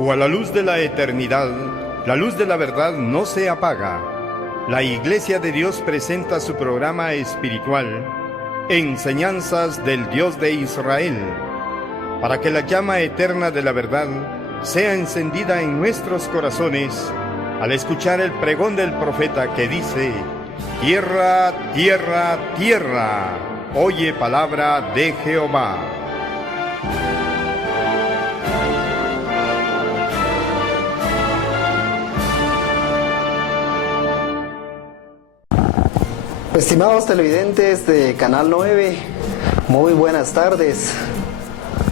o a la luz de la eternidad, la luz de la verdad no se apaga. La Iglesia de Dios presenta su programa espiritual, Enseñanzas del Dios de Israel, para que la llama eterna de la verdad sea encendida en nuestros corazones al escuchar el pregón del profeta que dice: tierra, tierra, tierra, oye palabra de Jehová. Estimados televidentes de Canal 9, muy buenas tardes.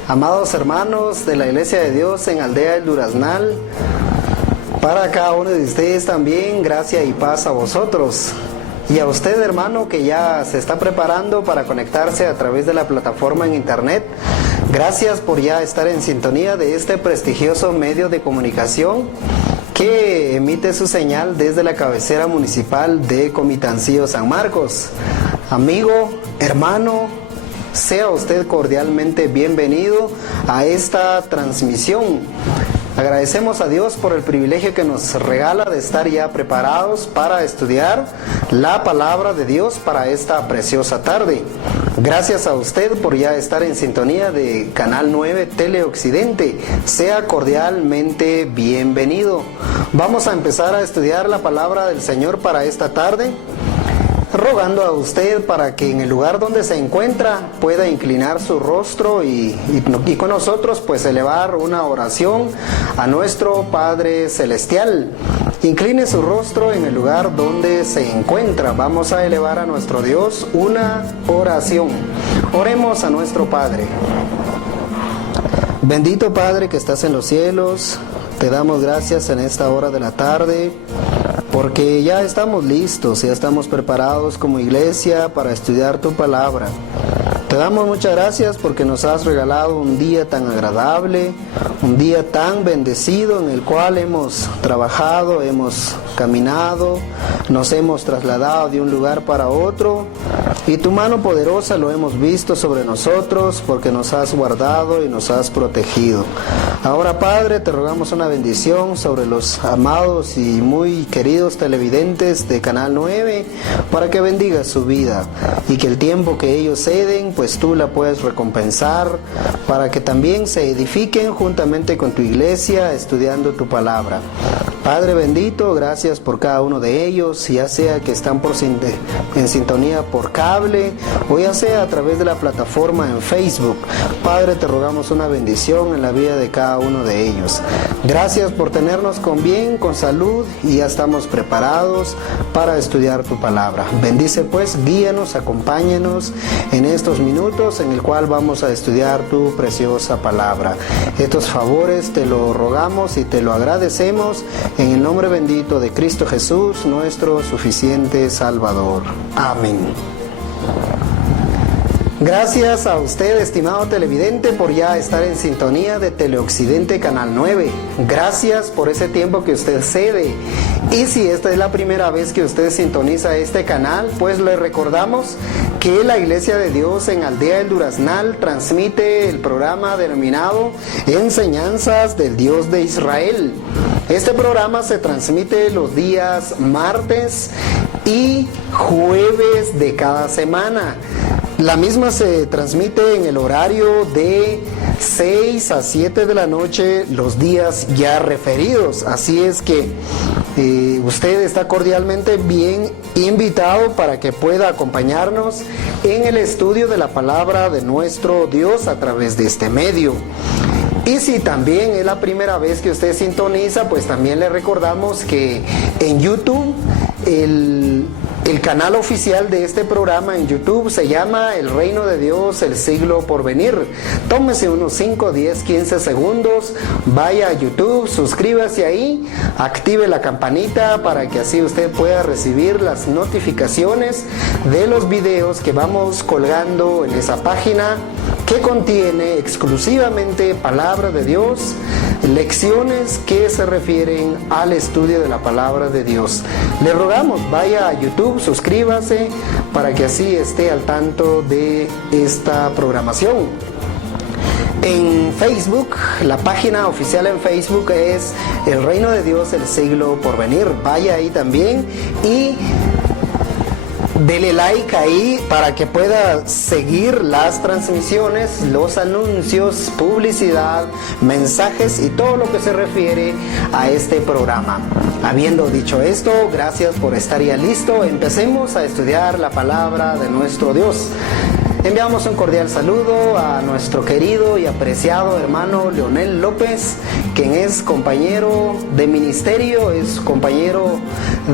Amados hermanos de la Iglesia de Dios en Aldea del Duraznal, para cada uno de ustedes también, gracia y paz a vosotros. Y a usted, hermano, que ya se está preparando para conectarse a través de la plataforma en internet, gracias por ya estar en sintonía de este prestigioso medio de comunicación que emite su señal desde la cabecera municipal de Comitancillo, San Marcos. Amigo, hermano, sea usted cordialmente bienvenido a esta transmisión. Agradecemos a Dios por el privilegio que nos regala de estar ya preparados para estudiar la palabra de Dios para esta preciosa tarde. Gracias a usted por ya estar en sintonía de Canal 9 Teleoccidente. Sea cordialmente bienvenido. Vamos a empezar a estudiar la palabra del Señor para esta tarde, rogando a usted para que en el lugar donde se encuentra pueda inclinar su rostro y con nosotros pues elevar una oración a nuestro Padre Celestial. Incline su rostro en el lugar donde se encuentra. Vamos a elevar a nuestro Dios una oración. Oremos a nuestro Padre. Bendito Padre que estás en los cielos, te damos gracias en esta hora de la tarde, porque ya estamos listos, ya estamos preparados como iglesia para estudiar tu palabra. Te damos muchas gracias porque nos has regalado un día tan agradable, un día tan bendecido en el cual hemos trabajado, hemos caminado, nos hemos trasladado de un lugar para otro y tu mano poderosa lo hemos visto sobre nosotros porque nos has guardado y nos has protegido. Ahora, Padre, te rogamos una bendición sobre los amados y muy queridos televidentes de Canal 9 para que bendigas su vida y que el tiempo que ellos ceden pues tú la puedes recompensar para que también se edifiquen juntamente con tu iglesia estudiando tu palabra. Padre bendito, gracias por cada uno de ellos, ya sea que están en sintonía por cable o ya sea a través de la plataforma en Facebook. Padre, te rogamos una bendición en la vida de cada uno de ellos. Gracias por tenernos con bien, con salud y ya estamos preparados para estudiar tu palabra. Bendice pues, guíanos, acompáñanos en estos minutos en el cual vamos a estudiar tu preciosa palabra. Estos favores te lo rogamos y te lo agradecemos en el nombre bendito de Cristo Jesús, nuestro suficiente Salvador. Amén. Gracias a usted, estimado televidente, por ya estar en sintonía de Teleoccidente Canal 9. Gracias por ese tiempo que usted cede. Y si esta es la primera vez que usted sintoniza este canal, pues le recordamos que la Iglesia de Dios en Aldea del Duraznal transmite el programa denominado Enseñanzas del Dios de Israel. Este programa se transmite los días martes y jueves de cada semana. La misma se transmite en el horario de 6 a 7 de la noche los días ya referidos. Así es que usted está cordialmente bien invitado para que pueda acompañarnos en el estudio de la palabra de nuestro Dios a través de este medio. Y si también es la primera vez que usted sintoniza, pues también le recordamos que en YouTube el canal oficial de este programa en YouTube se llama El Reino de Dios, el siglo por venir. Tómese unos 5, 10, 15 segundos, vaya a YouTube, suscríbase ahí, active la campanita para que así usted pueda recibir las notificaciones de los videos que vamos colgando en esa página que contiene exclusivamente palabra de Dios, lecciones que se refieren al estudio de la palabra de Dios. Le rogamos, vaya a YouTube, suscríbase para que así esté al tanto de esta programación. En Facebook, la página oficial en Facebook es El Reino de Dios, el siglo por venir. Vaya ahí también y dele like ahí para que pueda seguir las transmisiones, los anuncios, publicidad, mensajes y todo lo que se refiere a este programa. Habiendo dicho esto, gracias por estar ya listo. Empecemos a estudiar la palabra de nuestro Dios. Enviamos un cordial saludo a nuestro querido y apreciado hermano Leonel López, quien es compañero de ministerio, es compañero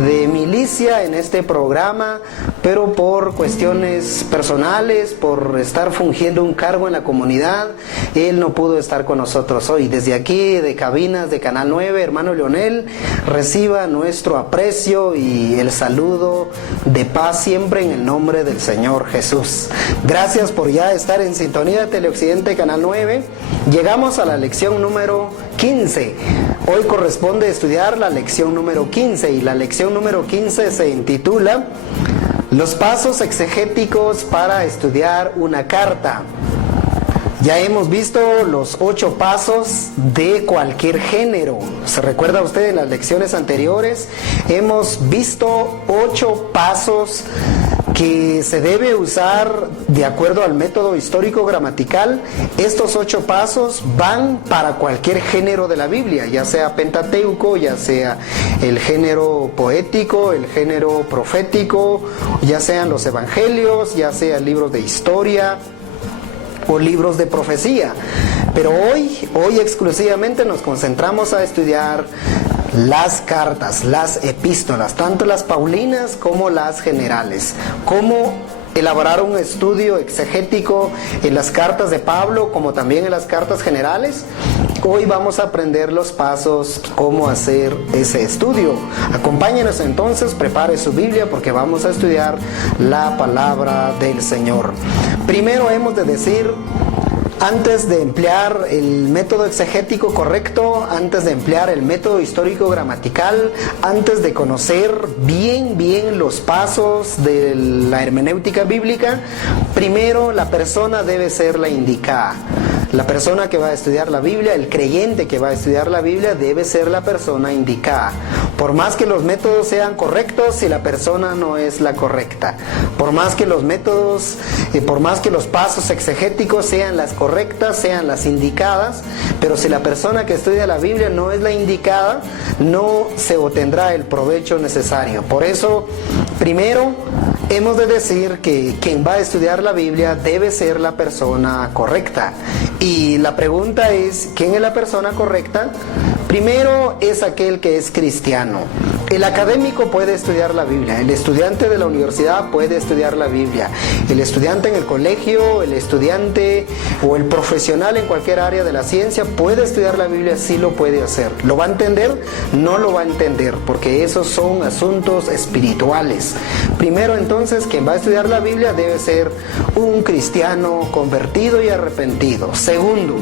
de milicia en este programa, pero por cuestiones personales, por estar fungiendo un cargo en la comunidad, él no pudo estar con nosotros hoy. Desde aquí, de cabinas de Canal 9, hermano Leonel, reciba nuestro aprecio y el saludo de paz siempre en el nombre del Señor Jesús. Gracias por ya estar en sintonía de Teleoccidente Canal 9. Llegamos a la lección número 15. Hoy corresponde estudiar la lección número 15 y la lección número 15 se intitula Los pasos exegéticos para estudiar una carta. Ya hemos visto los 8 pasos de cualquier género. ¿Se recuerda usted en las lecciones anteriores? Hemos visto 8 pasos que se debe usar de acuerdo al método histórico-gramatical. Estos 8 pasos van para cualquier género de la Biblia, ya sea Pentateuco, ya sea el género poético, el género profético, ya sean los evangelios, ya sean libros de historia o libros de profecía. Pero hoy exclusivamente nos concentramos a estudiar las cartas, las epístolas, tanto las paulinas como las generales. Cómo elaborar un estudio exegético en las cartas de Pablo como también en las cartas generales. Hoy vamos a aprender los pasos, cómo hacer ese estudio. Acompáñenos entonces, prepare su Biblia porque vamos a estudiar la palabra del Señor. Primero hemos de decir, antes de emplear el método exegético correcto, antes de emplear el método histórico-gramatical, antes de conocer bien los pasos de la hermenéutica bíblica, primero la persona debe ser la indicada. La persona que va a estudiar la Biblia, el creyente que va a estudiar la Biblia, debe ser la persona indicada. Por más que los métodos sean correctos, si la persona no es la correcta. Por más que los métodos, por más que los pasos exegéticos sean las correctas, sean las indicadas, pero si la persona que estudia la Biblia no es la indicada, no se obtendrá el provecho necesario. Por eso, primero, hemos de decir que quien va a estudiar la Biblia debe ser la persona correcta. Y la pregunta es, ¿quién es la persona correcta? Primero es aquel que es cristiano. El académico puede estudiar la Biblia, el estudiante de la universidad puede estudiar la Biblia, el estudiante en el colegio, el estudiante o el profesional en cualquier área de la ciencia puede estudiar la Biblia, sí lo puede hacer. ¿Lo va a entender? No lo va a entender, porque esos son asuntos espirituales. Primero entonces, quien va a estudiar la Biblia debe ser un cristiano convertido y arrepentido. Segundo,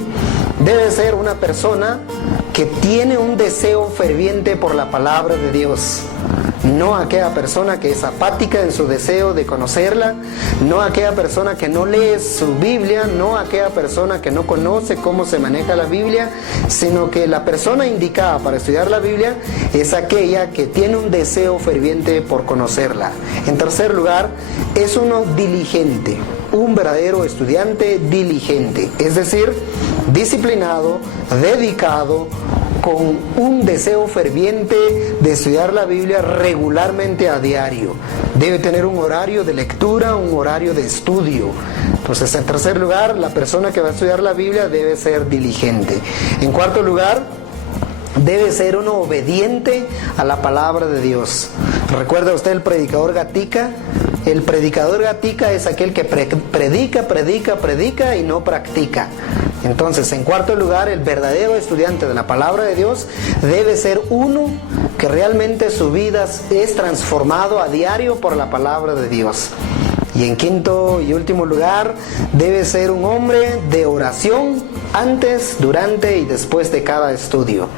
debe ser una persona que tiene un deseo ferviente por la palabra de Dios. No aquella persona que es apática en su deseo de conocerla, no aquella persona que no lee su Biblia, no aquella persona que no conoce cómo se maneja la Biblia, sino que la persona indicada para estudiar la Biblia es aquella que tiene un deseo ferviente por conocerla. En tercer lugar, es uno diligente, un verdadero estudiante diligente, es decir, disciplinado, dedicado, con un deseo ferviente de estudiar la Biblia regularmente a diario. Debe tener un horario de lectura, un horario de estudio. Entonces, en tercer lugar, la persona que va a estudiar la Biblia debe ser diligente. En cuarto lugar, debe ser uno obediente a la palabra de Dios. ¿Recuerda usted el predicador Gatica? El predicador Gatica es aquel que predica y no practica. Entonces, en cuarto lugar, el verdadero estudiante de la palabra de Dios debe ser uno que realmente su vida es transformado a diario por la palabra de Dios. Y en quinto y último lugar, debe ser un hombre de oración antes, durante y después de cada estudio.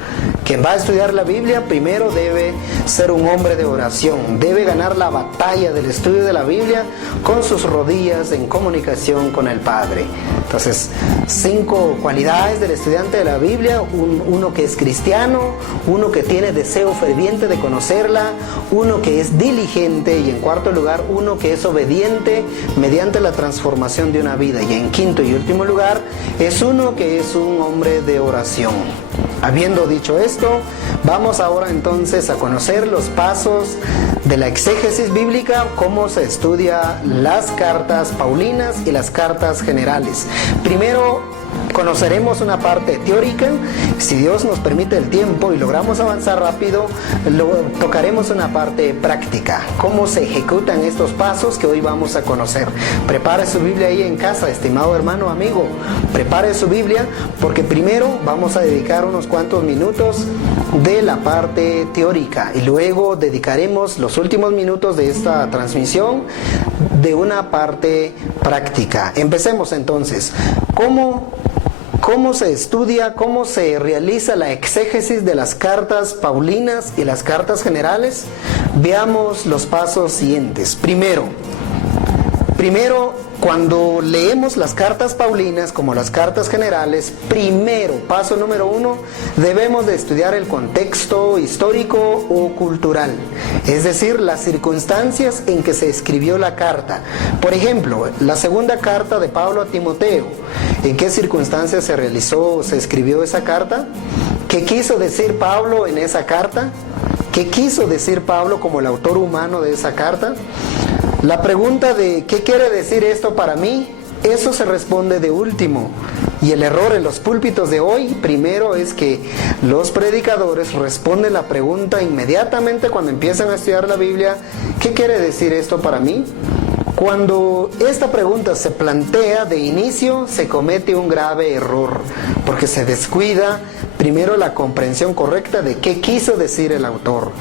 Quien va a estudiar la Biblia primero debe ser un hombre de oración, debe ganar la batalla del estudio de la Biblia con sus rodillas en comunicación con el Padre. Entonces, 5 cualidades del estudiante de la Biblia: uno que es cristiano, uno que tiene deseo ferviente de conocerla, uno que es diligente, y en cuarto lugar, uno que es obediente mediante la transformación de una vida, y en quinto y último lugar, es uno que es un hombre de oración. Habiendo dicho esto, vamos ahora entonces a conocer los pasos de la exégesis bíblica, cómo se estudia las cartas paulinas y las cartas generales. Primero conoceremos una parte teórica. Si Dios nos permite el tiempo y logramos avanzar rápido, tocaremos una parte práctica, cómo se ejecutan estos pasos que hoy vamos a conocer. Prepare su Biblia ahí en casa, estimado hermano, amigo, prepare su Biblia, porque primero vamos a dedicar unos cuantos minutos de la parte teórica y luego dedicaremos los últimos minutos de esta transmisión de una parte práctica. Empecemos entonces. ¿Cómo se estudia, cómo se realiza la exégesis de las cartas paulinas y las cartas generales? Veamos los pasos siguientes. Primero, cuando leemos las cartas paulinas como las cartas generales, paso número 1, debemos de estudiar el contexto histórico o cultural, es decir, las circunstancias en que se escribió la carta. Por ejemplo, la segunda carta de Pablo a Timoteo, ¿en qué circunstancias se escribió esa carta? ¿Qué quiso decir Pablo en esa carta? ¿Qué quiso decir Pablo como el autor humano de esa carta? La pregunta de ¿qué quiere decir esto para mí? Eso se responde de último. Y el error en los púlpitos de hoy, primero, es que los predicadores responden la pregunta inmediatamente cuando empiezan a estudiar la Biblia: ¿qué quiere decir esto para mí? Cuando esta pregunta se plantea de inicio, se comete un grave error, porque se descuida primero la comprensión correcta de qué quiso decir el autor.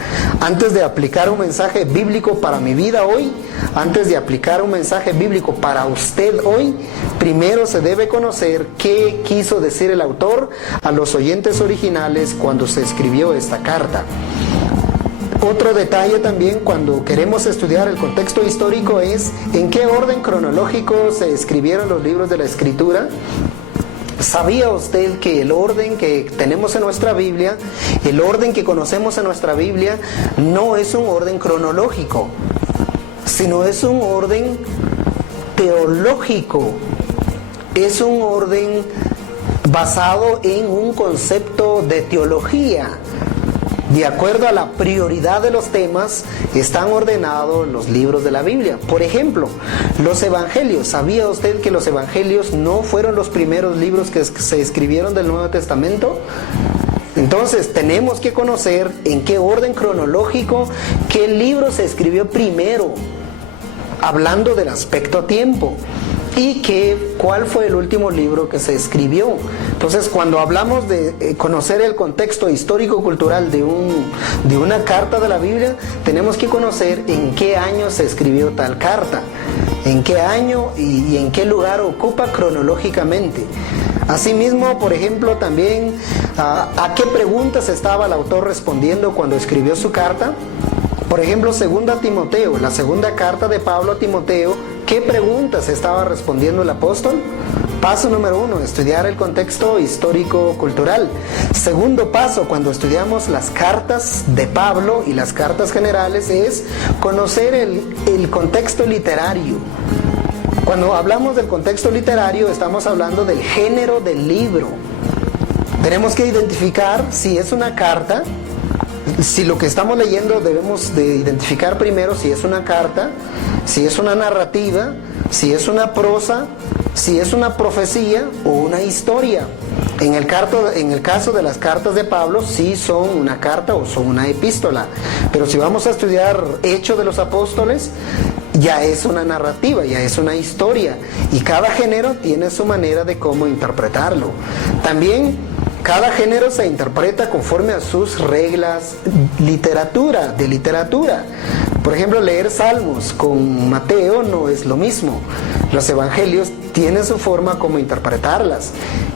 Antes de aplicar un mensaje bíblico para mi vida hoy, antes de aplicar un mensaje bíblico para usted hoy, primero se debe conocer qué quiso decir el autor a los oyentes originales cuando se escribió esta carta. Otro detalle también cuando queremos estudiar el contexto histórico es en qué orden cronológico se escribieron los libros de la Escritura. ¿Sabía usted que el orden que tenemos en nuestra Biblia, el orden que conocemos en nuestra Biblia, no es un orden cronológico, sino es un orden teológico? Es un orden basado en un concepto de teología. De acuerdo a la prioridad de los temas, están ordenados los libros de la Biblia. Por ejemplo, los evangelios. ¿Sabía usted que los evangelios no fueron los primeros libros que se escribieron del Nuevo Testamento? Entonces, tenemos que conocer en qué orden cronológico, qué libro se escribió primero, hablando del aspecto tiempo. Y cuál fue el último libro que se escribió. Entonces, cuando hablamos de conocer el contexto histórico-cultural de una carta de la Biblia, tenemos que conocer en qué año se escribió tal carta, en qué año y en qué lugar ocupa cronológicamente. Asimismo, por ejemplo, también a qué preguntas estaba el autor respondiendo cuando escribió su carta. Por ejemplo, 2 Timoteo, la segunda carta de Pablo a Timoteo, ¿qué preguntas estaba respondiendo el apóstol? Paso número 1, estudiar el contexto histórico-cultural. Segundo paso, cuando estudiamos las cartas de Pablo y las cartas generales, es conocer el contexto literario. Cuando hablamos del contexto literario, estamos hablando del género del libro. Tenemos que identificar si es una carta. Si lo que estamos leyendo, debemos de identificar primero si es una carta, si es una narrativa, si es una prosa, si es una profecía o una historia. En el caso de las cartas de Pablo, sí son una carta o son una epístola. Pero si vamos a estudiar Hechos de los Apóstoles, ya es una narrativa, ya es una historia. Y cada género tiene su manera de cómo interpretarlo. También cada género se interpreta conforme a sus reglas de literatura. Por ejemplo, leer Salmos con Mateo no es lo mismo. Los evangelios tiene su forma como interpretarlas.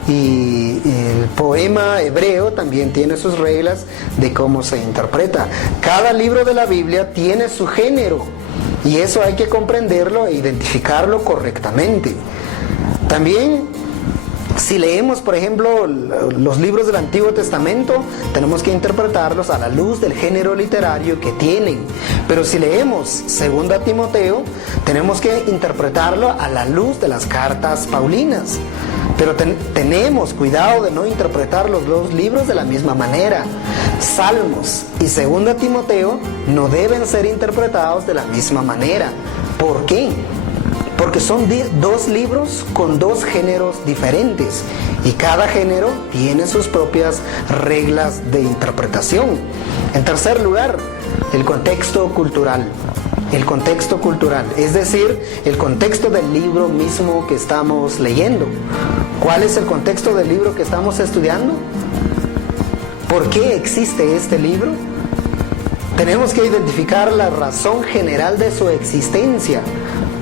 Y el poema hebreo también tiene sus reglas de cómo se interpreta. Cada libro de la Biblia tiene su género, y eso hay que comprenderlo e identificarlo correctamente. También, si leemos, por ejemplo, los libros del Antiguo Testamento, tenemos que interpretarlos a la luz del género literario que tienen. Pero si leemos 2 Timoteo, tenemos que interpretarlo a la luz de las cartas paulinas. Pero tenemos cuidado de no interpretar los dos libros de la misma manera. Salmos y 2 Timoteo no deben ser interpretados de la misma manera. ¿Por qué? Porque son dos libros con dos géneros diferentes, y cada género tiene sus propias reglas de interpretación. En tercer lugar, el contexto cultural. El contexto cultural, es decir, el contexto del libro mismo que estamos leyendo. ¿Cuál es el contexto del libro que estamos estudiando? ¿Por qué existe este libro? Tenemos que identificar la razón general de su existencia.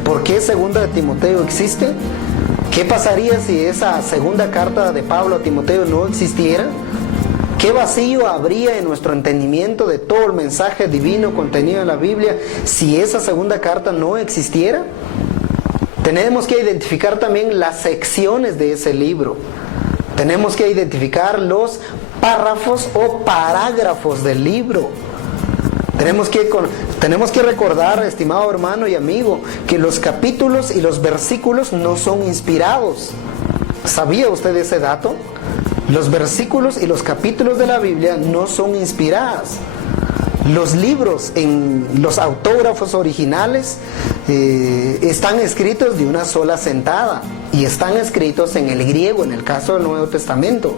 ¿Por qué 2 Timoteo existe? ¿Qué pasaría si esa segunda carta de Pablo a Timoteo no existiera? ¿Qué vacío habría en nuestro entendimiento de todo el mensaje divino contenido en la Biblia si esa segunda carta no existiera? Tenemos que identificar también las secciones de ese libro. Tenemos que identificar los párrafos o parágrafos del libro. Tenemos que recordar, estimado hermano y amigo, que los capítulos y los versículos no son inspirados. ¿Sabía usted ese dato? Los versículos y los capítulos de la Biblia no son inspirados. Los libros en los autógrafos originales están escritos de una sola sentada, y están escritos en el griego en el caso del Nuevo Testamento.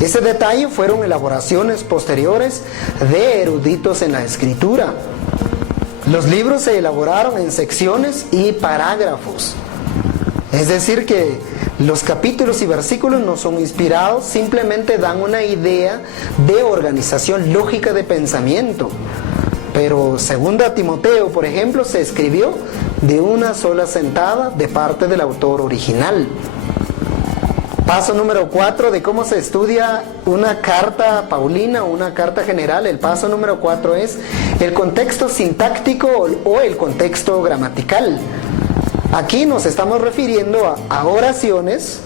Ese detalle fueron elaboraciones posteriores de eruditos en la escritura. Los libros se elaboraron en secciones y parágrafos. Es decir que los capítulos y versículos no son inspirados, simplemente dan una idea de organización lógica de pensamiento. Pero 2 Timoteo, por ejemplo, se escribió de una sola sentada de parte del autor original. Paso número 4 de cómo se estudia una carta paulina o una carta general. El paso número 4 es el contexto sintáctico o el contexto gramatical. Aquí nos estamos refiriendo a oraciones,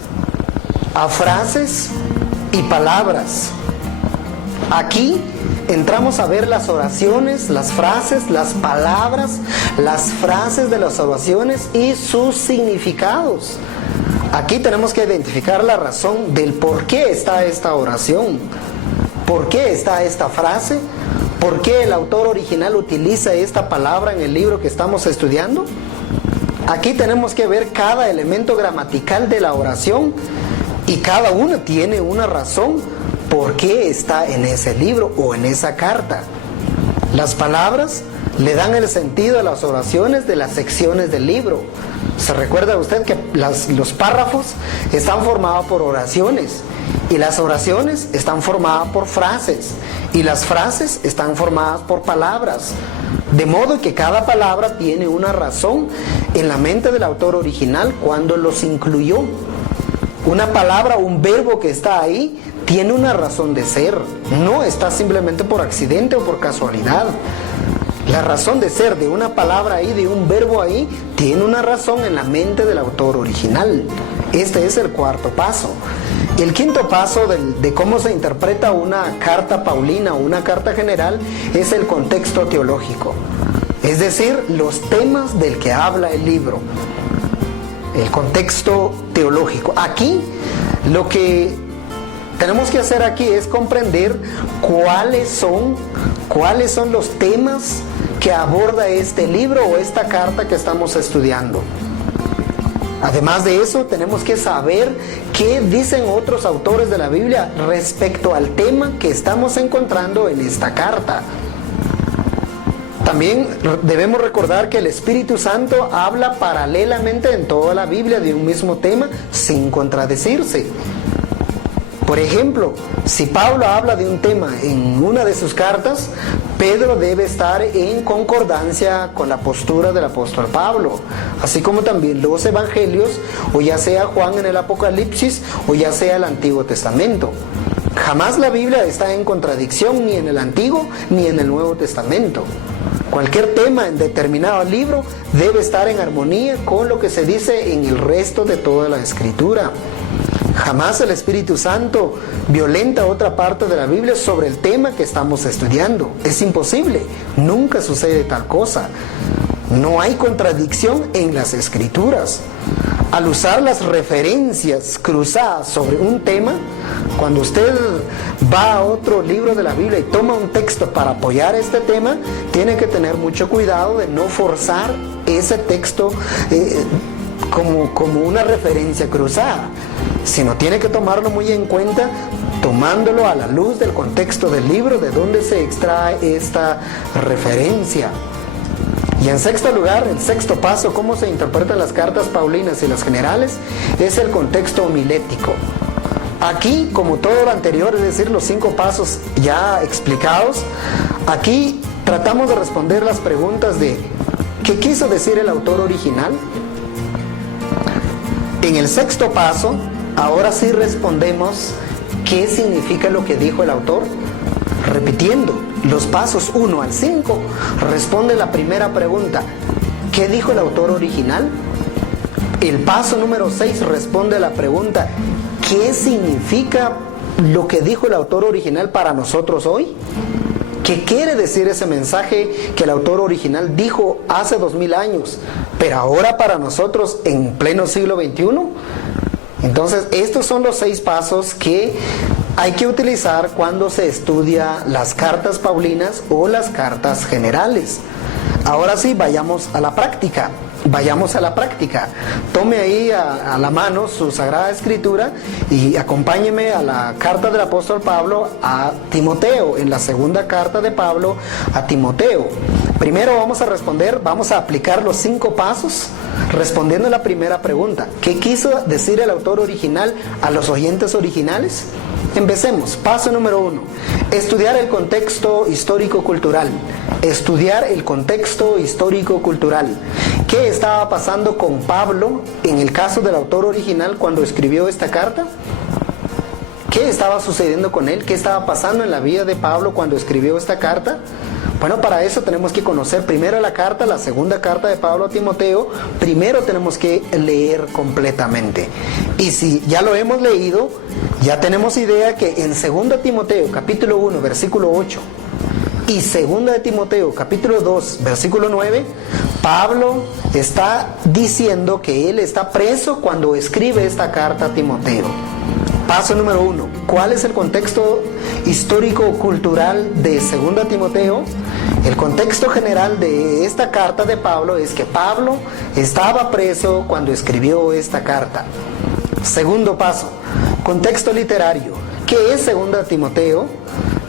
a frases y palabras. Aquí entramos a ver las oraciones, las frases, las palabras, las frases de las oraciones y sus significados. Aquí tenemos que identificar la razón del por qué está esta oración, por qué está esta frase, por qué el autor original utiliza esta palabra en el libro que estamos estudiando. Aquí tenemos que ver cada elemento gramatical de la oración, y cada uno tiene una razón por qué está en ese libro o en esa carta. Las palabras le dan el sentido a las oraciones de las secciones del libro. ¿Se recuerda usted que los párrafos están formados por oraciones, y las oraciones están formadas por frases, y las frases están formadas por palabras? De modo que cada palabra tiene una razón en la mente del autor original cuando los incluyó. Una palabra, un verbo que está ahí, tiene una razón de ser. No está simplemente por accidente o por casualidad. La razón de ser de una palabra ahí, de un verbo ahí, tiene una razón en la mente del autor original. Este es el cuarto paso. El quinto paso de cómo se interpreta una carta paulina o una carta general es el contexto teológico. Es decir, los temas del que habla el libro. El contexto teológico. Aquí, lo que tenemos que hacer aquí es comprender cuáles son los temas que aborda este libro o esta carta que estamos estudiando. Además de eso, tenemos que saber qué dicen otros autores de la Biblia respecto al tema que estamos encontrando en esta carta. También debemos recordar que el Espíritu Santo habla paralelamente en toda la Biblia de un mismo tema sin contradecirse. Por ejemplo, si Pablo habla de un tema en una de sus cartas, Pedro debe estar en concordancia con la postura del apóstol Pablo, así como también los evangelios, o ya sea Juan en el Apocalipsis, o ya sea el Antiguo Testamento. Jamás la Biblia está en contradicción ni en el Antiguo ni en el Nuevo Testamento. Cualquier tema en determinado libro debe estar en armonía con lo que se dice en el resto de toda la Escritura. Jamás el Espíritu Santo violenta otra parte de la Biblia sobre el tema que estamos estudiando. Es imposible, nunca sucede tal cosa. No hay contradicción en las Escrituras. Al usar las referencias cruzadas sobre un tema, cuando usted va a otro libro de la Biblia y toma un texto para apoyar este tema, tiene que tener mucho cuidado de no forzar ese texto como una referencia cruzada, sino tiene que tomarlo muy en cuenta, tomándolo a la luz del contexto del libro, de donde se extrae esta referencia. Y en sexto lugar, el sexto paso, cómo se interpretan las cartas paulinas y las generales, es el contexto homilético. Aquí, como todo lo anterior, es decir, los 5 pasos ya explicados, aquí tratamos de responder las preguntas de ¿qué quiso decir el autor original? En el sexto paso, ahora sí respondemos ¿qué significa lo que dijo el autor? Repitiendo, los pasos 1 al 5 responde la primera pregunta, ¿qué dijo el autor original? El paso número 6 responde a la pregunta, ¿qué significa lo que dijo el autor original para nosotros hoy? ¿Qué quiere decir ese mensaje que el autor original dijo hace 2000 años, pero ahora para nosotros en pleno siglo XXI? Entonces, estos son los 6 pasos que hay que utilizar cuando se estudia las cartas paulinas o las cartas generales. Ahora sí, vayamos a la práctica. Tome ahí a la mano su Sagrada Escritura y acompáñeme a la carta del apóstol Pablo a Timoteo, en la segunda carta de Pablo a Timoteo. Primero vamos a aplicar los 5 pasos respondiendo a la primera pregunta. ¿Qué quiso decir el autor original a los oyentes originales? Empecemos. Paso número 1. Estudiar el contexto histórico-cultural. ¿Qué estaba pasando con Pablo en el caso del autor original cuando escribió esta carta? ¿Qué estaba sucediendo con él? ¿Qué estaba pasando en la vida de Pablo cuando escribió esta carta? Bueno, para eso tenemos que conocer primero la carta, la segunda carta de Pablo a Timoteo. Primero tenemos que leer completamente. Y si ya lo hemos leído, ya tenemos idea que en 2 Timoteo capítulo 1 versículo 8 y 2 Timoteo capítulo 2 versículo 9, Pablo está diciendo que él está preso cuando escribe esta carta a Timoteo. Paso número 1. ¿Cuál es el contexto histórico-cultural de 2 Timoteo? El contexto general de esta carta de Pablo es que Pablo estaba preso cuando escribió esta carta. Segundo paso, contexto literario. ¿Qué es 2 Timoteo?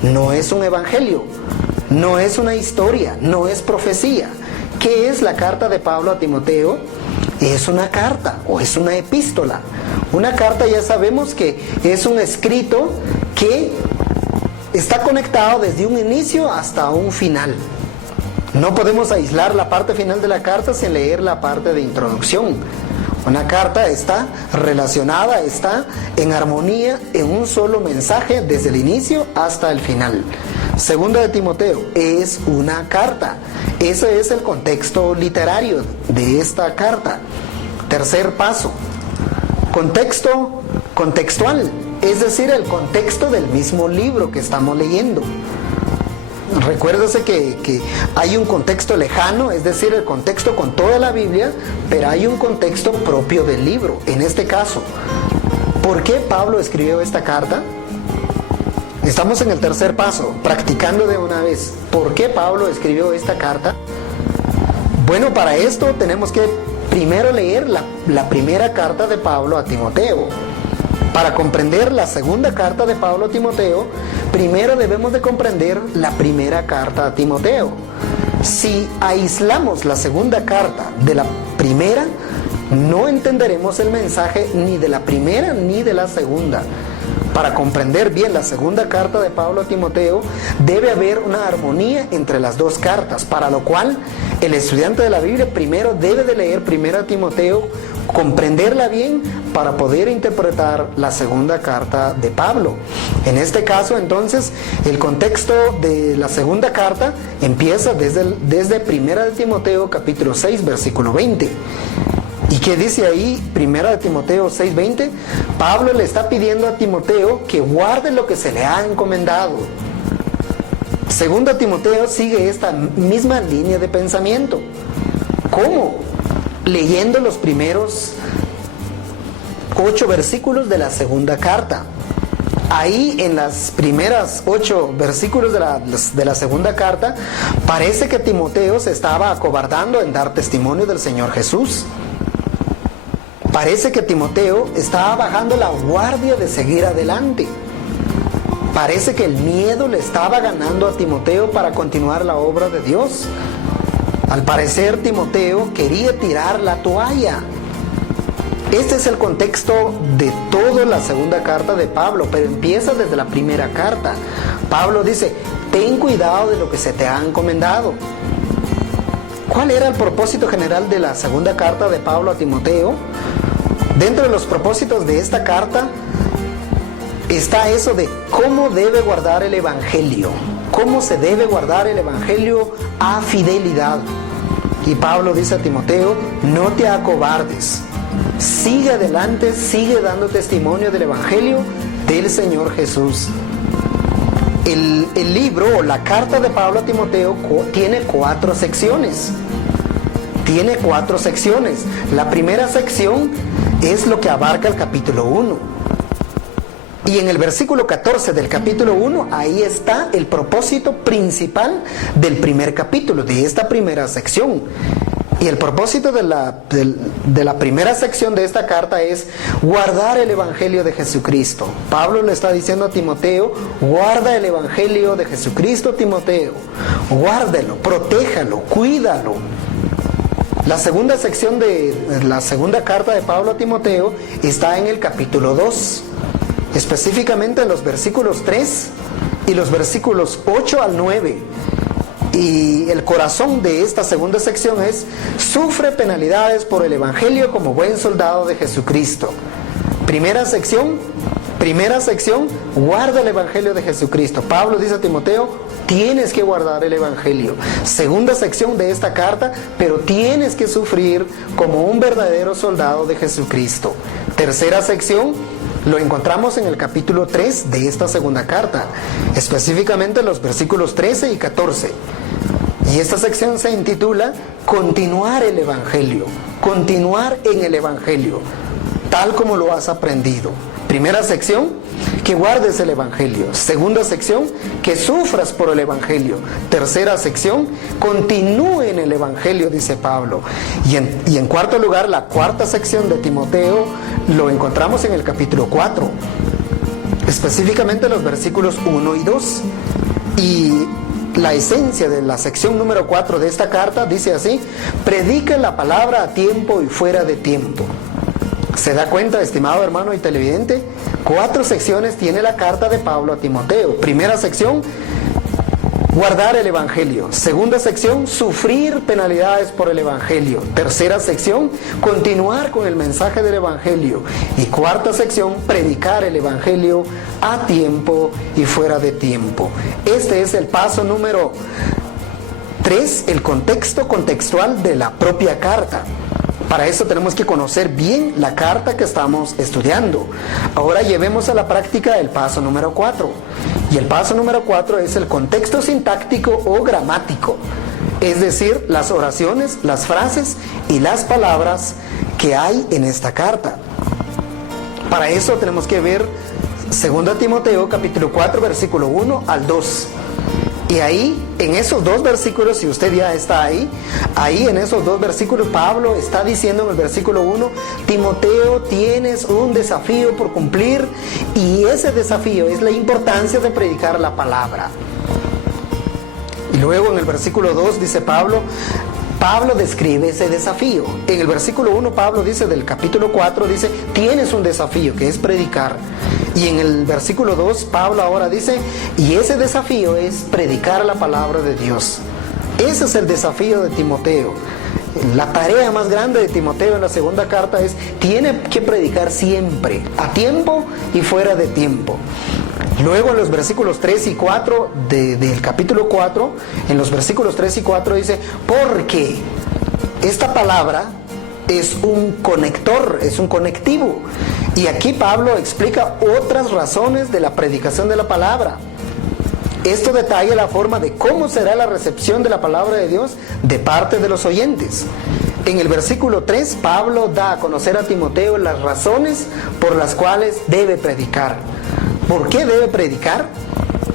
No es un evangelio, no es una historia, no es profecía. ¿Qué es la carta de Pablo a Timoteo? Es una carta o es una epístola. Una carta ya sabemos que es un escrito que está conectado desde un inicio hasta un final. No podemos aislar la parte final de la carta sin leer la parte de introducción. Una carta está relacionada, está en armonía en un solo mensaje desde el inicio hasta el final. 2 Timoteo es una carta. Ese es el contexto literario de esta carta. Tercer paso, contexto contextual, es decir, el contexto del mismo libro que estamos leyendo. Recuérdese que hay un contexto lejano, es decir, el contexto con toda la Biblia, pero hay un contexto propio del libro. En este caso, ¿por qué Pablo escribió esta carta? Estamos en el tercer paso, practicando de una vez. ¿Por qué Pablo escribió esta carta? Bueno, para esto tenemos que primero leer la primera carta de Pablo a Timoteo. Para comprender la segunda carta de Pablo a Timoteo, primero debemos de comprender la primera carta a Timoteo. Si aislamos la segunda carta de la primera, no entenderemos el mensaje ni de la primera ni de la segunda. para comprender bien la segunda carta de Pablo a Timoteo, debe haber una armonía entre las dos cartas, para lo cual el estudiante de la Biblia primero debe de leer 1 Timoteo, comprenderla bien para poder interpretar la segunda carta de Pablo. En este caso, entonces, el contexto de la segunda carta empieza desde 1 Timoteo capítulo 6, versículo 20. ¿Y qué dice ahí 1 Timoteo 6:20? Pablo le está pidiendo a Timoteo que guarde lo que se le ha encomendado. 2 Timoteo sigue esta misma línea de pensamiento. ¿Cómo? Leyendo los primeros 8 versículos de la segunda carta. Ahí en las primeras 8 versículos de la segunda carta, parece que Timoteo se estaba acobardando en dar testimonio del Señor Jesús. Parece que Timoteo estaba bajando la guardia de seguir adelante. Parece que el miedo le estaba ganando a Timoteo para continuar la obra de Dios. Al parecer, Timoteo quería tirar la toalla. Este es el contexto de toda la segunda carta de Pablo, pero empieza desde la primera carta. Pablo dice: ten cuidado de lo que se te ha encomendado. ¿Cuál era el propósito general de la segunda carta de Pablo a Timoteo? Dentro de los propósitos de esta carta está eso de cómo debe guardar el Evangelio, cómo se debe guardar el Evangelio a fidelidad. Y Pablo dice a Timoteo: no te acobardes, sigue adelante, sigue dando testimonio del Evangelio del Señor Jesús. El libro o la carta de Pablo a Timoteo tiene 4 secciones. Tiene 4 secciones. La primera sección es lo que abarca el capítulo 1. Y en el versículo 14 del capítulo 1, ahí está el propósito principal del primer capítulo, de esta primera sección. Y el propósito de la primera sección de esta carta es guardar el Evangelio de Jesucristo. Pablo le está diciendo a Timoteo: guarda el Evangelio de Jesucristo, Timoteo. Guárdalo, protéjalo, cuídalo. La segunda sección de la segunda carta de Pablo a Timoteo está en el capítulo 2, específicamente en los versículos 3 y los versículos 8 al 9. Y el corazón de esta segunda sección es: sufre penalidades por el Evangelio como buen soldado de Jesucristo. Primera sección, guarda el Evangelio de Jesucristo. Pablo dice a Timoteo: tienes que guardar el Evangelio. Segunda sección de esta carta: pero tienes que sufrir como un verdadero soldado de Jesucristo. Tercera sección, lo encontramos en el capítulo 3 de esta segunda carta, específicamente los versículos 13 y 14. Y esta sección se intitula continuar el Evangelio, continuar en el Evangelio, tal como lo has aprendido. Primera sección, que guardes el Evangelio. Segunda sección, que sufras por el Evangelio. Tercera sección, continúe en el Evangelio, dice Pablo. Y en cuarto lugar, la cuarta sección de Timoteo lo encontramos en el capítulo 4, específicamente los versículos 1 y 2. Y la esencia de la sección número 4 de esta carta dice así: predica la palabra a tiempo y fuera de tiempo. ¿Se da cuenta, estimado hermano y televidente? 4 secciones tiene la carta de Pablo a Timoteo. Primera sección, guardar el Evangelio. Segunda sección, sufrir penalidades por el Evangelio. Tercera sección, continuar con el mensaje del Evangelio. Y cuarta sección, predicar el Evangelio a tiempo y fuera de tiempo. Este es el paso número 3, el contexto contextual de la propia carta. Para eso tenemos que conocer bien la carta que estamos estudiando. Ahora llevemos a la práctica el paso número 4. Y el paso número 4 es el contexto sintáctico o gramático. Es decir, las oraciones, las frases y las palabras que hay en esta carta. Para eso tenemos que ver 2 Timoteo capítulo 4 versículo 1 al 2. Y ahí, en esos 2 versículos, si usted ya está ahí en esos 2 versículos, Pablo está diciendo en el versículo 1: Timoteo, tienes un desafío por cumplir, y ese desafío es la importancia de predicar la palabra. Y luego en el versículo 2 dice Pablo: Pablo describe ese desafío. En el versículo 1 Pablo dice del capítulo 4, dice, tienes un desafío que es predicar. Y en el versículo 2 Pablo ahora dice, y ese desafío es predicar la palabra de Dios. Ese es el desafío de Timoteo. La tarea más grande de Timoteo en la segunda carta es, tiene que predicar siempre, a tiempo y fuera de tiempo. Luego en los versículos 3 y 4 del capítulo 4, en los versículos 3 y 4 dice, porque esta palabra es un conector, es un conectivo. Y aquí Pablo explica otras razones de la predicación de la palabra. Esto detalla la forma de cómo será la recepción de la palabra de Dios de parte de los oyentes. En el versículo 3, Pablo da a conocer a Timoteo las razones por las cuales debe predicar. ¿Por qué debe predicar?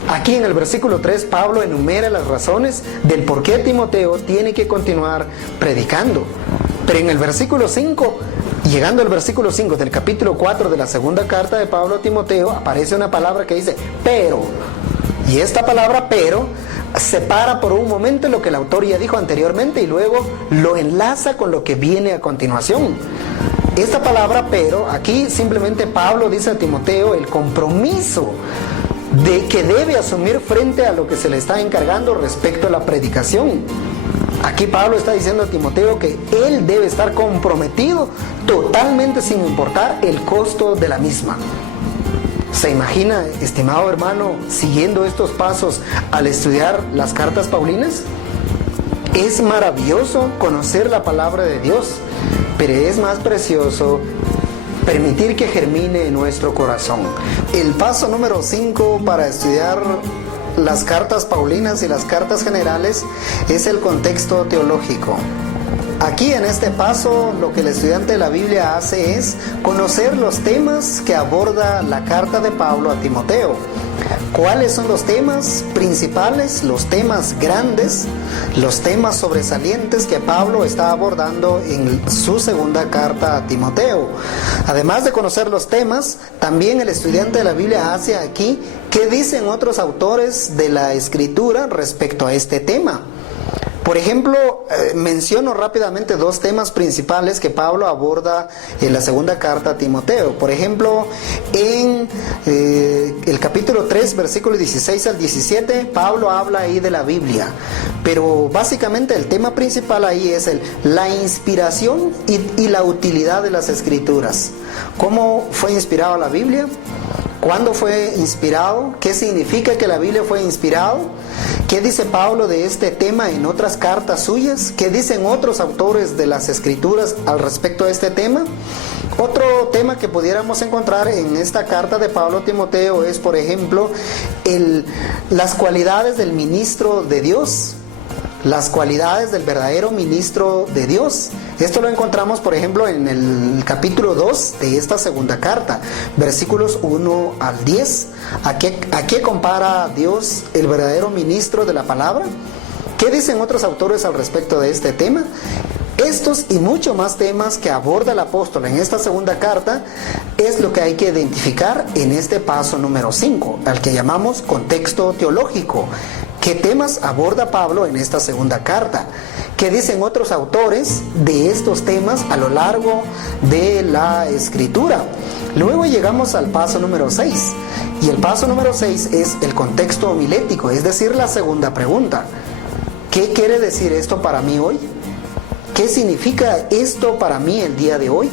Aquí en el versículo 3, Pablo enumera las razones del por qué Timoteo tiene que continuar predicando. Pero en el versículo 5, llegando al versículo 5 del capítulo 4 de la segunda carta de Pablo a Timoteo, aparece una palabra que dice, pero. Y esta palabra pero separa por un momento lo que el autor ya dijo anteriormente y luego lo enlaza con lo que viene a continuación. Esta palabra pero, aquí simplemente Pablo dice a Timoteo el compromiso de que debe asumir frente a lo que se le está encargando respecto a la predicación. Aquí Pablo está diciendo a Timoteo que él debe estar comprometido totalmente sin importar el costo de la misma. ¿Se imagina, estimado hermano, siguiendo estos pasos al estudiar las cartas paulinas? Es maravilloso conocer la palabra de Dios, pero es más precioso permitir que germine en nuestro corazón. El paso número 5 para estudiar las cartas paulinas y las cartas generales es el contexto teológico. Aquí en este paso lo que el estudiante de la Biblia hace es conocer los temas que aborda la carta de Pablo a Timoteo. ¿Cuáles son los temas principales, los temas grandes, los temas sobresalientes que Pablo está abordando en su segunda carta a Timoteo? Además de conocer los temas, también el estudiante de la Biblia hace aquí qué dicen otros autores de la Escritura respecto a este tema. Por ejemplo, menciono rápidamente dos temas principales que Pablo aborda en la segunda carta a Timoteo. Por ejemplo, en el capítulo 3, versículos 16 al 17, Pablo habla ahí de la Biblia. Pero básicamente el tema principal ahí es la inspiración y la utilidad de las Escrituras. ¿Cómo fue inspirada la Biblia? ¿Cuándo fue inspirado? ¿Qué significa que la Biblia fue inspirado? ¿Qué dice Pablo de este tema en otras cartas suyas? ¿Qué dicen otros autores de las Escrituras al respecto de este tema? Otro tema que pudiéramos encontrar en esta carta de Pablo a Timoteo es, por ejemplo, las cualidades del ministro de Dios. Las cualidades del verdadero ministro de Dios. Esto lo encontramos, por ejemplo, en el capítulo 2 de esta segunda carta, versículos 1 al 10. ¿A qué compara Dios el verdadero ministro de la palabra? ¿Qué dicen otros autores al respecto de este tema? Estos y muchos más temas que aborda el apóstol en esta segunda carta es lo que hay que identificar en este paso número 5, al que llamamos contexto teológico. ¿Qué temas aborda Pablo en esta segunda carta? ¿Qué dicen otros autores de estos temas a lo largo de la Escritura? Luego llegamos al paso número 6. Y el paso número 6 es el contexto homilético, es decir, la segunda pregunta. ¿Qué quiere decir esto para mí hoy? ¿Qué significa esto para mí el día de hoy?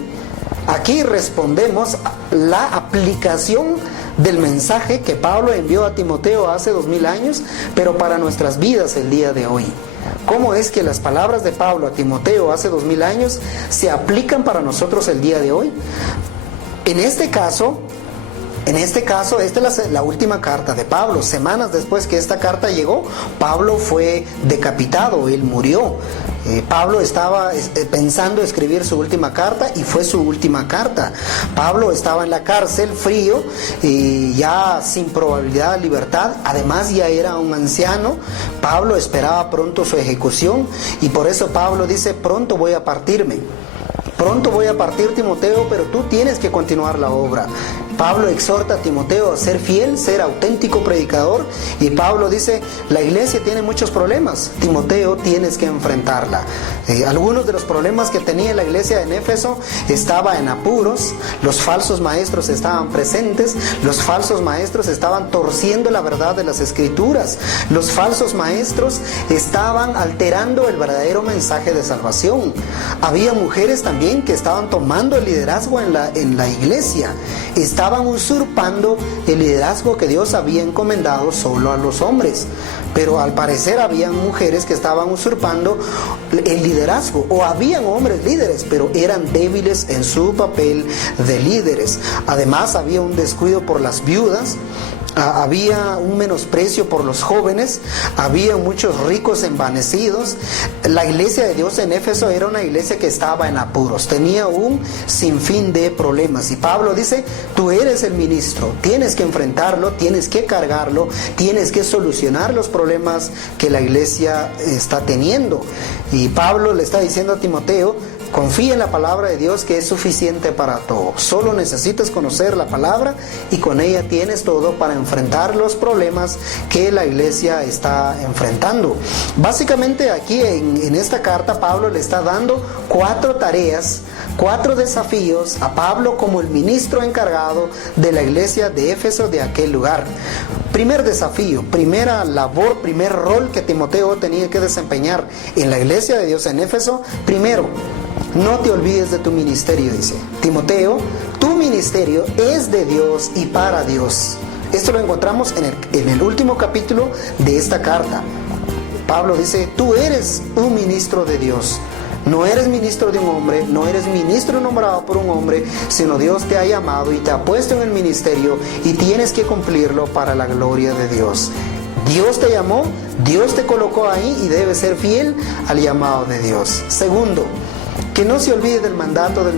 Aquí respondemos la aplicación del mensaje que Pablo envió a Timoteo hace 2000 años, pero para nuestras vidas el día de hoy. ¿Cómo es que las palabras de Pablo a Timoteo hace 2000 años se aplican para nosotros el día de hoy? En este caso, esta es la última carta de Pablo. Semanas después que esta carta llegó, Pablo fue decapitado, él murió. Pablo estaba pensando escribir su última carta y fue su última carta. Pablo estaba en la cárcel, frío, y ya sin probabilidad de libertad. Además ya era un anciano. Pablo esperaba pronto su ejecución y por eso Pablo dice: pronto voy a partirme. Pronto voy a partir, Timoteo, pero tú tienes que continuar la obra. Pablo exhorta a Timoteo a ser fiel, ser auténtico predicador, y Pablo dice: la iglesia tiene muchos problemas, Timoteo, tienes que enfrentarla. Algunos de los problemas que tenía la iglesia en Éfeso estaba en apuros, los falsos maestros estaban presentes, los falsos maestros estaban torciendo la verdad de las Escrituras, los falsos maestros estaban alterando el verdadero mensaje de salvación. Había mujeres también que estaban tomando el liderazgo en la iglesia, estaban usurpando el liderazgo que Dios había encomendado solo a los hombres. Pero al parecer habían mujeres que estaban usurpando el liderazgo, o habían hombres líderes, pero eran débiles en su papel de líderes. Además había un descuido por las viudas, había un menosprecio por los jóvenes, había muchos ricos envanecidos. La iglesia de Dios en Éfeso era una iglesia que estaba en apuros, tenía un sinfín de problemas, y Pablo dice: tú eres el ministro, tienes que enfrentarlo, tienes que cargarlo, tienes que solucionar los problemas que la iglesia está teniendo. Y Pablo le está diciendo a Timoteo: confía en la palabra de Dios, que es suficiente para todo. Solo necesitas conocer la palabra y con ella tienes todo para enfrentar los problemas que la iglesia está enfrentando. Básicamente aquí en esta carta Pablo le está dando 4 tareas, 4 desafíos a Pablo como el ministro encargado de la iglesia de Éfeso, de aquel lugar. Primer desafío, primera labor, primer rol que Timoteo tenía que desempeñar en la iglesia de Dios en Éfeso. Primero, no te olvides de tu ministerio, dice Timoteo. Tu ministerio es de Dios y para Dios. Esto lo encontramos en el último capítulo de esta carta. Pablo dice: tú eres un ministro de Dios. No eres ministro de un hombre, no eres ministro nombrado por un hombre, sino Dios te ha llamado y te ha puesto en el ministerio y tienes que cumplirlo para la gloria de Dios. Dios te llamó, Dios te colocó ahí y debes ser fiel al llamado de Dios. Segundo, que no se olvide del mandato del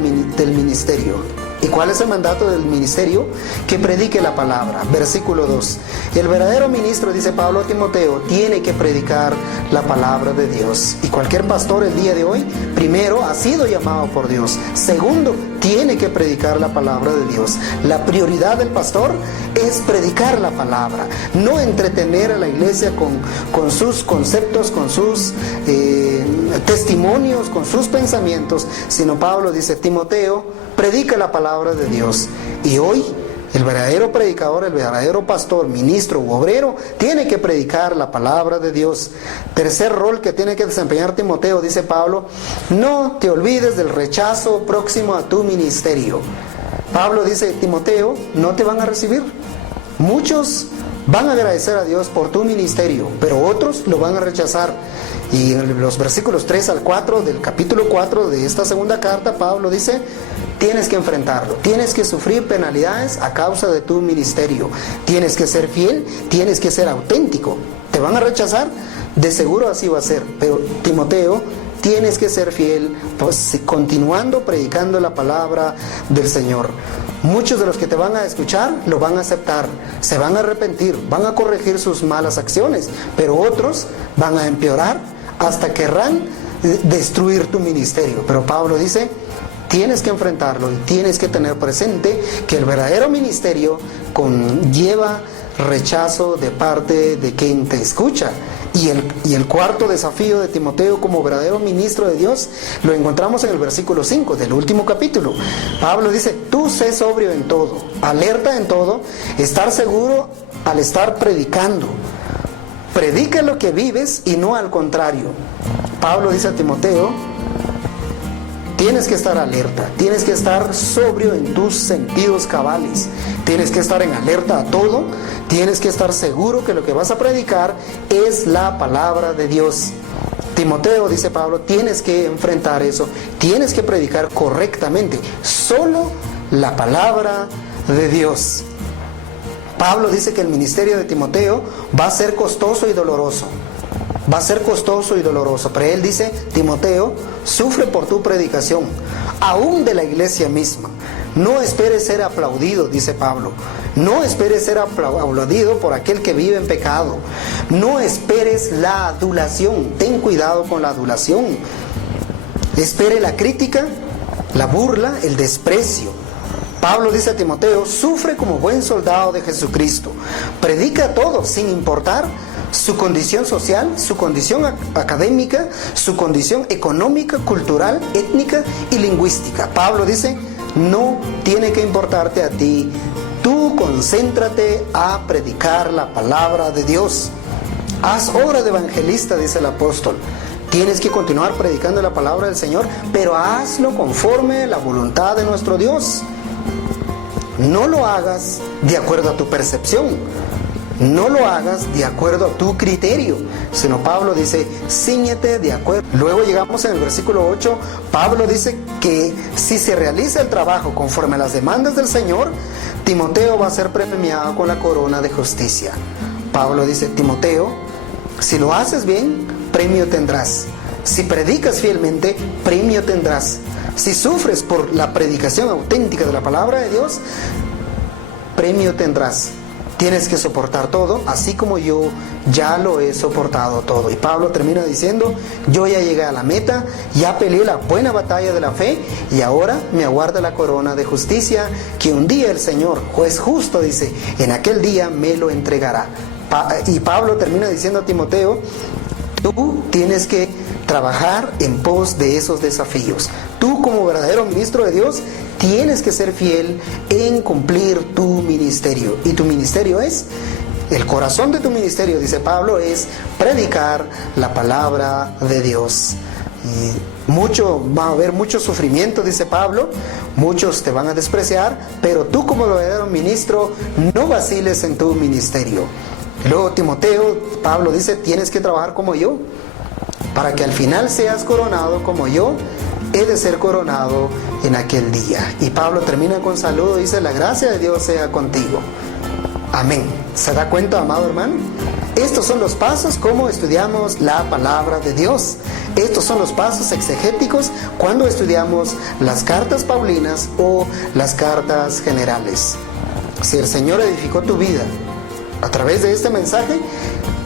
ministerio. ¿Y cuál es el mandato del ministerio? Que predique la palabra. Versículo 2. El verdadero ministro, dice Pablo a Timoteo, tiene que predicar la palabra de Dios. Y cualquier pastor el día de hoy, primero, ha sido llamado por Dios. Segundo, tiene que predicar la palabra de Dios. La prioridad del pastor es predicar la palabra, no entretener a la iglesia con sus conceptos, con sus testimonios, con sus pensamientos, sino Pablo dice: Timoteo, predica la palabra de Dios. Y hoy el verdadero predicador, el verdadero pastor, ministro u obrero, tiene que predicar la palabra de Dios. Tercer rol que tiene que desempeñar Timoteo, dice Pablo: no te olvides del rechazo próximo a tu ministerio. Pablo dice: Timoteo, no te van a recibir. Muchos van a agradecer a Dios por tu ministerio, pero otros lo van a rechazar. Y en los versículos 3 al 4 del capítulo 4 de esta segunda carta, Pablo dice: tienes que enfrentarlo, tienes que sufrir penalidades a causa de tu ministerio, tienes que ser fiel, tienes que ser auténtico. ¿Te van a rechazar? De seguro así va a ser, pero Timoteo, tienes que ser fiel, pues, continuando predicando la palabra del Señor. Muchos de los que te van a escuchar lo van a aceptar, se van a arrepentir, van a corregir sus malas acciones, pero otros van a empeorar, hasta querrán destruir tu ministerio. Pero Pablo dice: tienes que enfrentarlo y tienes que tener presente que el verdadero ministerio conlleva rechazo de parte de quien te escucha. Y el cuarto desafío de Timoteo como verdadero ministro de Dios lo encontramos en el versículo 5 del último capítulo. Pablo dice: tú sé sobrio en todo, alerta en todo, estar seguro al estar predicando. Predica lo que vives y no al contrario. Pablo dice a Timoteo: tienes que estar alerta, tienes que estar sobrio en tus sentidos cabales, tienes que estar en alerta a todo, tienes que estar seguro que lo que vas a predicar es la palabra de Dios. Timoteo, dice Pablo, tienes que enfrentar eso, tienes que predicar correctamente, solo la palabra de Dios. Pablo dice que el ministerio de Timoteo va a ser costoso y doloroso. Va a ser costoso y doloroso, pero él dice: Timoteo, sufre por tu predicación, aún de la iglesia misma. No esperes ser aplaudido, dice Pablo. No esperes ser aplaudido por aquel que vive en pecado. No esperes la adulación. Ten cuidado con la adulación. Espere la crítica, la burla, el desprecio. Pablo dice a Timoteo: sufre como buen soldado de Jesucristo. Predica todo sin importar su condición social, su condición académica, su condición económica, cultural, étnica y lingüística. Pablo dice, no tiene que importarte a ti. Tú concéntrate a predicar la palabra de Dios. Haz obra de evangelista, dice el apóstol. Tienes que continuar predicando la palabra del Señor, pero hazlo conforme a la voluntad de nuestro Dios. No lo hagas de acuerdo a tu percepción. No lo hagas de acuerdo a tu criterio, sino Pablo dice, cíñete de acuerdo. Luego llegamos en el versículo 8, Pablo dice que si se realiza el trabajo conforme a las demandas del Señor, Timoteo va a ser premiado con la corona de justicia. Pablo dice, Timoteo, si lo haces bien, premio tendrás. Si predicas fielmente, premio tendrás. Si sufres por la predicación auténtica de la palabra de Dios, premio tendrás. Tienes que soportar todo, así como yo ya lo he soportado todo. Y Pablo termina diciendo, yo ya llegué a la meta, ya peleé la buena batalla de la fe y ahora me aguarda la corona de justicia que un día el Señor, juez justo, dice, en aquel día me lo entregará. Y Pablo termina diciendo a Timoteo, tú tienes que trabajar en pos de esos desafíos. Tú como verdadero ministro de Dios tienes que ser fiel en cumplir tu ministerio. Y tu ministerio es, el corazón de tu ministerio, dice Pablo, es predicar la palabra de Dios. Y va a haber mucho sufrimiento, dice Pablo, muchos te van a despreciar, pero tú como verdadero ministro no vaciles en tu ministerio. Luego Timoteo, Pablo dice, tienes que trabajar como yo, para que al final seas coronado como yo he de ser coronado en aquel día. Y Pablo termina con saludo, dice, la gracia de Dios sea contigo. Amén. ¿Se da cuenta, amado hermano? Estos son los pasos como estudiamos la palabra de Dios. Estos son los pasos exegéticos cuando estudiamos las cartas paulinas o las cartas generales. Si el Señor edificó tu vida a través de este mensaje,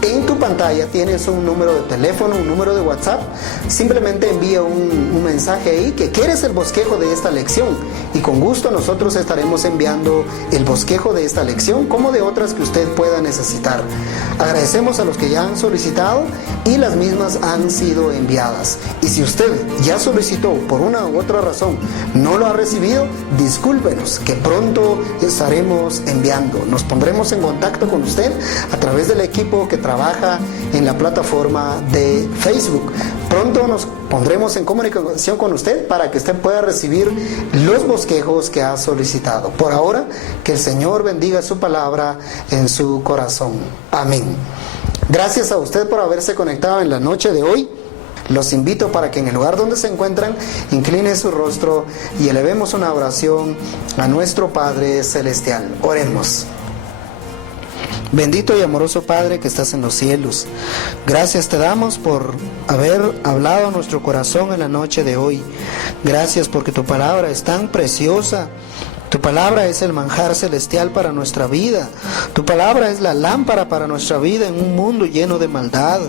en tu pantalla tienes un número de teléfono, un número de WhatsApp. Simplemente envía un mensaje ahí que quieres el bosquejo de esta lección y con gusto nosotros estaremos enviando el bosquejo de esta lección como de otras que usted pueda necesitar. Agradecemos a los que ya han solicitado y las mismas han sido enviadas. Y si usted ya solicitó por una u otra razón, no lo ha recibido, discúlpenos, que pronto estaremos enviando. Nos pondremos en contacto con usted a través del equipo que trabaja en la plataforma de Facebook. Pronto nos pondremos en comunicación con usted para que usted pueda recibir los bosquejos que ha solicitado. Por ahora, que el Señor bendiga su palabra en su corazón. Amén. Gracias a usted por haberse conectado en la noche de hoy. Los invito para que en el lugar donde se encuentran, inclinen su rostro y elevemos una oración a nuestro Padre Celestial. Oremos. Bendito y amoroso Padre que estás en los cielos, gracias te damos por haber hablado a nuestro corazón en la noche de hoy. Gracias porque tu palabra es tan preciosa. Tu palabra es el manjar celestial para nuestra vida. Tu palabra es la lámpara para nuestra vida en un mundo lleno de maldad.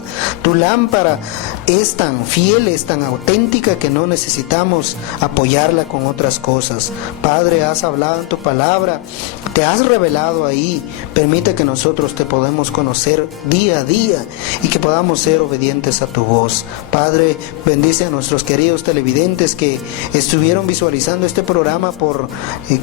Tu lámpara es tan fiel, es tan auténtica que no necesitamos apoyarla con otras cosas. Padre, has hablado en tu palabra, te has revelado ahí. Permite que nosotros te podamos conocer día a día y que podamos ser obedientes a tu voz. Padre, bendice a nuestros queridos televidentes que estuvieron visualizando este programa por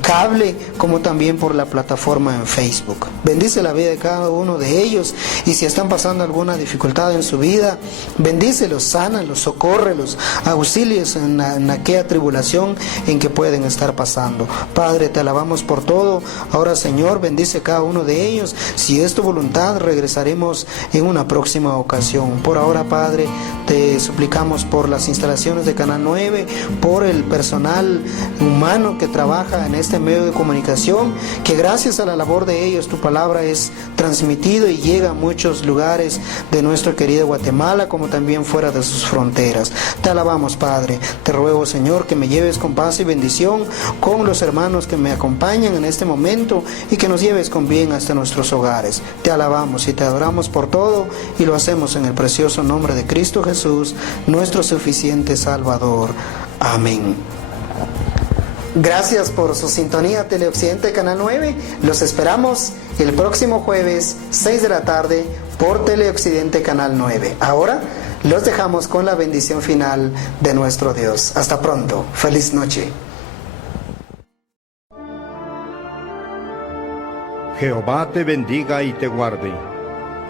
cable como también por la plataforma en Facebook. Bendice la vida de cada uno de ellos y si están pasando alguna dificultad en su vida, bendícelos, sánalos, socórrelos, auxílios en aquella tribulación en que pueden estar pasando. Padre, te alabamos por todo. Ahora, Señor, bendice cada uno de ellos. Si es tu voluntad, regresaremos en una próxima ocasión. Por ahora, Padre, te suplicamos por las instalaciones de Canal 9, por el personal humano que trabaja en este medio de comunicación, que gracias a la labor de ellos tu palabra es transmitida y llega a muchos lugares de nuestra querida Guatemala, como también fuera de sus fronteras. Te alabamos, Padre. Te ruego, Señor, que me lleves con paz y bendición con los hermanos que me acompañan en este momento y que nos lleves con bien hasta nuestros hogares. Te alabamos y te adoramos por todo y lo hacemos en el precioso nombre de Cristo Jesús, nuestro suficiente Salvador. Amén. Gracias por su sintonía Teleoccidente Canal 9. Los esperamos el próximo jueves, 6 de la tarde, por Teleoccidente Canal 9. Ahora los dejamos con la bendición final de nuestro Dios. Hasta pronto. Feliz noche. Jehová te bendiga y te guarde.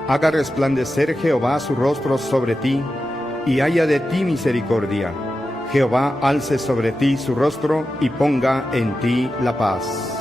Haga resplandecer Jehová su rostro sobre ti, y haya de ti misericordia. Jehová alce sobre ti su rostro y ponga en ti la paz.